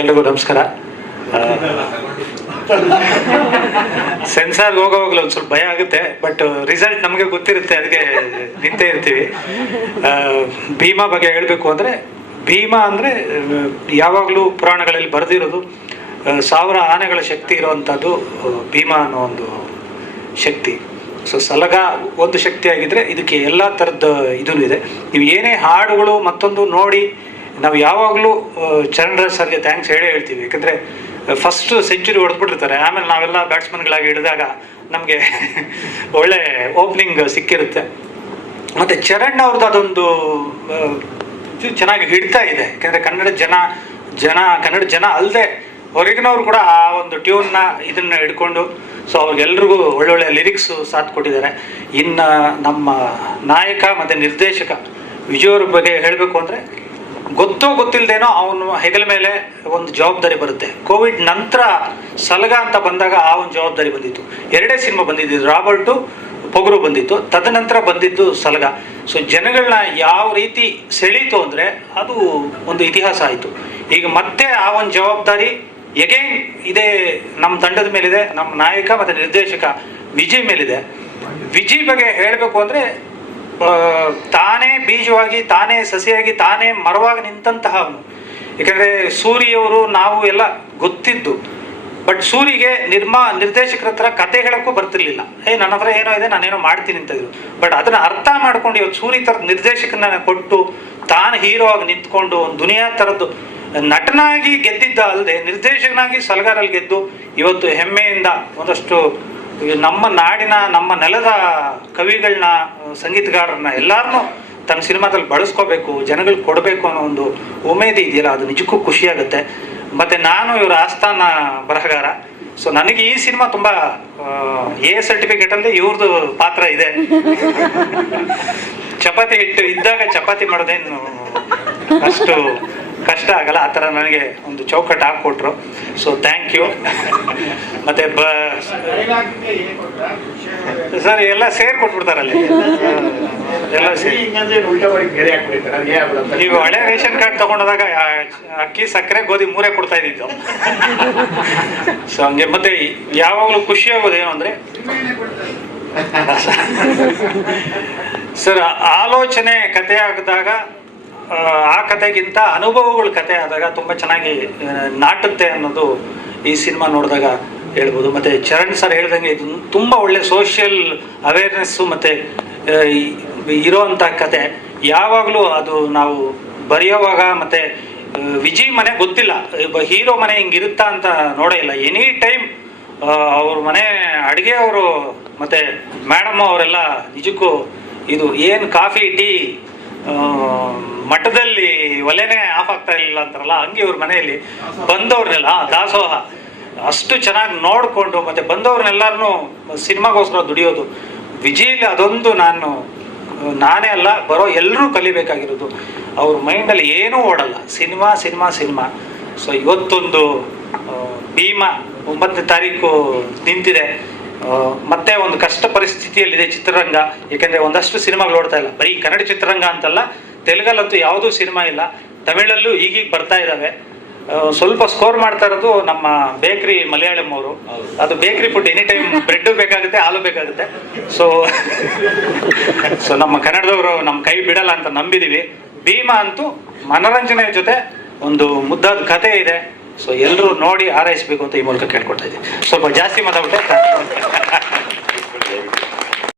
ಎಲ್ರಿಗೂ ನಮಸ್ಕಾರ ಸೆನ್ಸಾರ್ಗೆ ಹೋಗೋವಾಗಲೂ ಒಂದು ಸ್ವಲ್ಪ ಭಯ ಆಗುತ್ತೆ ಬಟ್ ರಿಸಲ್ಟ್ ನಮಗೆ ಗೊತ್ತಿರುತ್ತೆ ಅದಕ್ಕೆ ನಿಂತೇ ಇರ್ತೀವಿ ಭೀಮಾ ಬಗ್ಗೆ ಹೇಳಬೇಕು ಅಂದರೆ ಭೀಮಾ ಅಂದರೆ ಯಾವಾಗಲೂ ಪುರಾಣಗಳಲ್ಲಿ ಬರೆದಿರೋದು ಸಾವಿರ ಆನೆಗಳ ಶಕ್ತಿ ಇರುವಂಥದ್ದು ಭೀಮಾ ಅನ್ನೋ ಒಂದು ಶಕ್ತಿ ಸೊ ಸಲಗ ಒಂದು ಶಕ್ತಿಯಾಗಿದ್ದರೆ ಇದಕ್ಕೆ ಎಲ್ಲ ಥರದ ಇದೂ ಇದೆ ನೀವು ಏನೇ ಹಾಡುಗಳು ಮತ್ತೊಂದು ನೋಡಿ ನಾವು ಯಾವಾಗಲೂ ಚರಣ್ ಸರ್ಗೆ ಥ್ಯಾಂಕ್ಸ್ ಹೇಳೇ ಹೇಳ್ತೀವಿ ಯಾಕಂದರೆ ಫಸ್ಟ್ ಸೆಂಚುರಿ ಹೊಡೆದ್ಬಿಟ್ಟಿರ್ತಾರೆ ಆಮೇಲೆ ನಾವೆಲ್ಲ ಬ್ಯಾಟ್ಸ್ಮನ್ಗಳಾಗಿ ಹಿಡಿದಾಗ ನಮಗೆ ಒಳ್ಳೆ ಓಪನಿಂಗ್ ಸಿಕ್ಕಿರುತ್ತೆ ಮತ್ತು ಚರಣ್ ಅವ್ರದ್ದು ಅದೊಂದು ಚೆನ್ನಾಗಿ ಹಿಡ್ತಾ ಇದೆ ಯಾಕಂದರೆ ಕನ್ನಡ ಜನ ಜನ ಕನ್ನಡ ಜನ ಅಲ್ಲದೆ ಹೊರಗಿನವ್ರು ಕೂಡ ಆ ಒಂದು ಟ್ಯೂನ್ನ ಇದನ್ನು ಹಿಡ್ಕೊಂಡು ಸೊ ಅವ್ರಿಗೆಲ್ರಿಗೂ ಒಳ್ಳೊಳ್ಳೆ ಲಿರಿಕ್ಸು ಸಾಥ್ ಕೊಟ್ಟಿದ್ದಾರೆ ಇನ್ನು ನಮ್ಮ ನಾಯಕ ಮತ್ತು ನಿರ್ದೇಶಕ ವಿಜಯವ್ರ ಬಗ್ಗೆ ಹೇಳಬೇಕು ಅಂದರೆ ಗೊತ್ತೋ ಗೊತ್ತಿಲ್ಲದೇನೋ ಅವನು ಹೆಗಲ ಮೇಲೆ ಒಂದು ಜವಾಬ್ದಾರಿ ಬರುತ್ತೆ ಕೋವಿಡ್ ನಂತರ ಸಲಗ ಅಂತ ಬಂದಾಗ ಆ ಒಂದು ಜವಾಬ್ದಾರಿ ಬಂದಿತ್ತು ಎರಡೇ ಸಿನಿಮಾ ಬಂದಿದ್ದು ರಾಬರ್ಟು ಪೊಗರು ಬಂದಿತ್ತು ತದನಂತರ ಬಂದಿದ್ದು ಸಲಗ ಸೊ ಜನಗಳನ್ನ ಯಾವ ರೀತಿ ಸೆಳೀತು ಅಂದರೆ ಅದು ಒಂದು ಇತಿಹಾಸ ಆಯಿತು ಈಗ ಮತ್ತೆ ಆ ಒಂದು ಜವಾಬ್ದಾರಿ ಎಗೇನ್ ಇದೇ ನಮ್ಮ ತಂಡದ ಮೇಲಿದೆ ನಮ್ಮ ನಾಯಕ ಮತ್ತು ನಿರ್ದೇಶಕ ವಿಜಯ್ ಮೇಲಿದೆ ವಿಜಯ್ ಬಗ್ಗೆ ಹೇಳಬೇಕು ಅಂದರೆ ತಾನೇ ಬೀಜವಾಗಿ ತಾನೇ ಸಸಿಯಾಗಿ ತಾನೇ ಮರವಾಗಿ ನಿಂತಹ ಅವನು ಏಕೆಂದರೆ ಸೂರಿಯವರು ನಾವು ಎಲ್ಲ ಗೊತ್ತಿದ್ದು ಬಟ್ ಸೂರಿಗೆ ನಿರ್ಮಾ ನಿರ್ದೇಶಕರ ಹತ್ರ ಕತೆ ಹೇಳಕ್ಕೂ ಬರ್ತಿರ್ಲಿಲ್ಲ ಏ ನನ್ನ ಹತ್ರ ಏನೋ ಇದೆ ನಾನೇನೋ ಮಾಡ್ತೀನಿ ಅಂತ ಇದ್ರು ಬಟ್ ಅದನ್ನ ಅರ್ಥ ಮಾಡ್ಕೊಂಡು ಇವತ್ತು ಸೂರಿ ತರ ನಿರ್ದೇಶಕನ ಕೊಟ್ಟು ತಾನು ಹೀರೋ ಆಗಿ ನಿಂತ್ಕೊಂಡು ಒಂದು ದುನಿಯಾ ತರದ್ದು ನಟನಾಗಿ ಗೆದ್ದಿದ್ದ ಅಲ್ಲದೆ ನಿರ್ದೇಶಕನಾಗಿ ಸಲಗಾರಲ್ಲಿ ಗೆದ್ದು ಇವತ್ತು ಹೆಮ್ಮೆಯಿಂದ ಒಂದಷ್ಟು ನಮ್ಮ ನಾಡಿನ ನಮ್ಮ ನೆಲದ ಕವಿಗಳನ್ನ ಸಂಗೀತಗಾರರನ್ನ ಎಲ್ಲರನ್ನೂ ತನ್ನ ಸಿನಿಮಾದಲ್ಲಿ ಬಳಸ್ಕೋಬೇಕು ಜನಗಳಿಗೆ ಕೊಡಬೇಕು ಅನ್ನೋ ಒಂದು ಉಮೇದಿ ಇದೆಯಲ್ಲ ಅದು ನಿಜಕ್ಕೂ ಖುಷಿ ಆಗುತ್ತೆ ಮತ್ತು ನಾನು ಇವರ ಆಸ್ಥಾನ ಬರಹಗಾರ ಸೊ ನನಗೆ ಈ ಸಿನಿಮಾ ತುಂಬ ಎ ಸರ್ಟಿಫಿಕೇಟ್ ಅಲ್ಲಿ ಇವ್ರದ್ದು ಪಾತ್ರ ಇದೆ ಚಪಾತಿ ಹಿಟ್ಟು ಇದ್ದಾಗ ಚಪಾತಿ ಮಾಡೋದೇನು ಅಷ್ಟು ಕಷ್ಟ ಆಗಲ್ಲ ಆ ಥರ ನನಗೆ ಒಂದು ಚೌಕಟ್ಟು ಹಾಕ್ಕೊಟ್ರು ಸೊ ಥ್ಯಾಂಕ್ ಯು ಮತ್ತೆ ಬ ಸರ್ ಎಲ್ಲ ಸೇರಿ ಅಲ್ಲಿ ಎಲ್ಲ ಸೇರಿ ನೀವು ಹಳೆ ರೇಷನ್ ಕಾರ್ಡ್ ತಗೊಂಡೋದಾಗ ಅಕ್ಕಿ ಸಕ್ಕರೆ ಗೋಧಿ ಮೂರೇ ಕೊಡ್ತಾ ಇದ್ದಿದ್ದು ಸೊ ಹಂಗೆ ಮತ್ತೆ ಯಾವಾಗಲೂ ಖುಷಿ ಆಗೋದು ಏನು ಅಂದರೆ ಸರ್ ಆಲೋಚನೆ ಕತೆ ಆಗಿದಾಗ ಆ ಕಥೆಗಿಂತ ಅನುಭವಗಳ ಕತೆ ಆದಾಗ ತುಂಬ ಚೆನ್ನಾಗಿ ನಾಟುತ್ತೆ ಅನ್ನೋದು ಈ ಸಿನಿಮಾ ನೋಡಿದಾಗ ಹೇಳ್ಬೋದು ಮತ್ತು ಚರಣ್ ಸರ್ ಹೇಳ್ದಂಗೆ ಇದು ತುಂಬ ಒಳ್ಳೆ ಸೋಷಿಯಲ್ ಅವೇರ್ನೆಸ್ಸು ಮತ್ತು ಇರೋವಂಥ ಕತೆ ಯಾವಾಗಲೂ ಅದು ನಾವು ಬರೆಯೋವಾಗ ಮತ್ತು ವಿಜಯ್ ಮನೆ ಗೊತ್ತಿಲ್ಲ ಹೀರೋ ಮನೆ ಹಿಂಗಿರುತ್ತಾ ಅಂತ ನೋಡೇ ಇಲ್ಲ ಎನಿ ಟೈಮ್ ಅವ್ರ ಮನೆ ಅಡುಗೆ ಅವರು ಮತ್ತು ಮೇಡಮ್ ಅವರೆಲ್ಲ ನಿಜಕ್ಕೂ ಇದು ಏನು ಕಾಫಿ ಟೀ ಮಠದಲ್ಲಿ ಒಲೆನೇ ಆಫ್ ಆಗ್ತಾ ಇರಲಿಲ್ಲ ಅಂತಾರಲ್ಲ ಹಂಗೆ ಇವ್ರ ಮನೆಯಲ್ಲಿ ಬಂದವ್ರನ್ನೆಲ್ಲ ದಾಸೋಹ ಅಷ್ಟು ಚೆನ್ನಾಗಿ ನೋಡಿಕೊಂಡು ಮತ್ತೆ ಬಂದವ್ರನ್ನೆಲ್ಲಾರು ಸಿನಿಮಾಗೋಸ್ಕರ ದುಡಿಯೋದು ವಿಜಯ್ಲಿ ಅದೊಂದು ನಾನು ನಾನೇ ಅಲ್ಲ ಬರೋ ಎಲ್ಲರೂ ಕಲಿಬೇಕಾಗಿರೋದು ಅವ್ರ ಅಲ್ಲಿ ಏನೂ ಓಡಲ್ಲ ಸಿನಿಮಾ ಸಿನಿಮಾ ಸಿನಿಮಾ ಸೊ ಇವತ್ತೊಂದು ಭೀಮ ಒಂಬತ್ತನೇ ತಾರೀಕು ನಿಂತಿದೆ ಮತ್ತೆ ಒಂದು ಕಷ್ಟ ಪರಿಸ್ಥಿತಿಯಲ್ಲಿದೆ ಚಿತ್ರರಂಗ ಏಕೆಂದರೆ ಒಂದಷ್ಟು ಸಿನಿಮಾಗಳು ಓಡ್ತಾ ಇಲ್ಲ ಬರೀ ಕನ್ನಡ ಚಿತ್ರರಂಗ ಅಂತಲ್ಲ ತೆಲುಗಲ್ಲಂತೂ ಯಾವುದೂ ಸಿನಿಮಾ ಇಲ್ಲ ತಮಿಳಲ್ಲೂ ಈಗೀಗ ಬರ್ತಾ ಇದ್ದಾವೆ ಸ್ವಲ್ಪ ಸ್ಕೋರ್ ಮಾಡ್ತಾ ಇರೋದು ನಮ್ಮ ಬೇಕ್ರಿ ಮಲಯಾಳಂ ಅವರು ಅದು ಬೇಕ್ರಿ ಫುಡ್ ಎನಿ ಟೈಮ್ ಬ್ರೆಡ್ ಬೇಕಾಗುತ್ತೆ ಹಾಲು ಬೇಕಾಗುತ್ತೆ ಸೊ ಸೊ ನಮ್ಮ ಕನ್ನಡದವರು ನಮ್ಮ ಕೈ ಬಿಡಲ್ಲ ಅಂತ ನಂಬಿದೀವಿ ಭೀಮ ಅಂತೂ ಮನೋರಂಜನೆ ಜೊತೆ ಒಂದು ಮುದ್ದಾದ ಕಥೆ ಇದೆ ಸೊ ಎಲ್ಲರೂ ನೋಡಿ ಆರೈಸ್ಬೇಕು ಅಂತ ಈ ಮೂಲಕ ಕೇಳ್ಕೊಳ್ತಾ ಇದ್ದೀನಿ ಸ್ವಲ್ಪ ಜಾಸ್ತಿ ಮಾತಾಡ್ಬಿಟ್ಟೆ